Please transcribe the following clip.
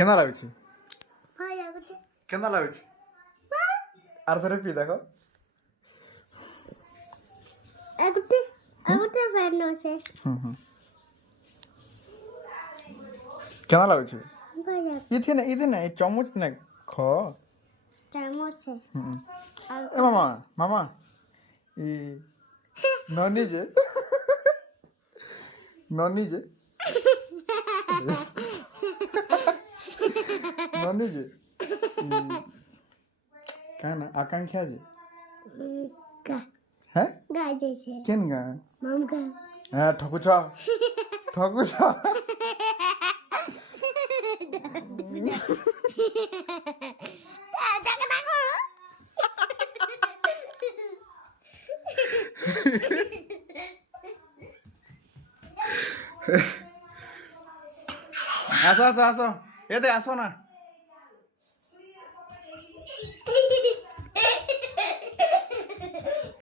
কেনা লাগুଛି ଭଲ ଲାଗୁଛି କେନା ଲାଗୁଛି ଆର ଥରେ ପିଇ ଦେଖ ଆଉ ଗୋଟେ ଫ୍ୟାନ୍ ଅଛି କେନା ଲାଗୁଛି ଭଲ ଇଥେ ନା ଏ ଚାମଚ ନା ଖ ଚାମଚ ଏ ମାମା ମାମା ଇ ନନି ଯେ ନନି ଯେ ନନି ଯେ କାଁ ନା ଆକାଂକ୍ଷା ଯେ ଗା হ্যাঁ ଗା ଯାଇছে কেন গা ମାମୁ ଗା হ্যাঁ ঠকুছ ঠকুছ আসো আসো আসো এতে আসো না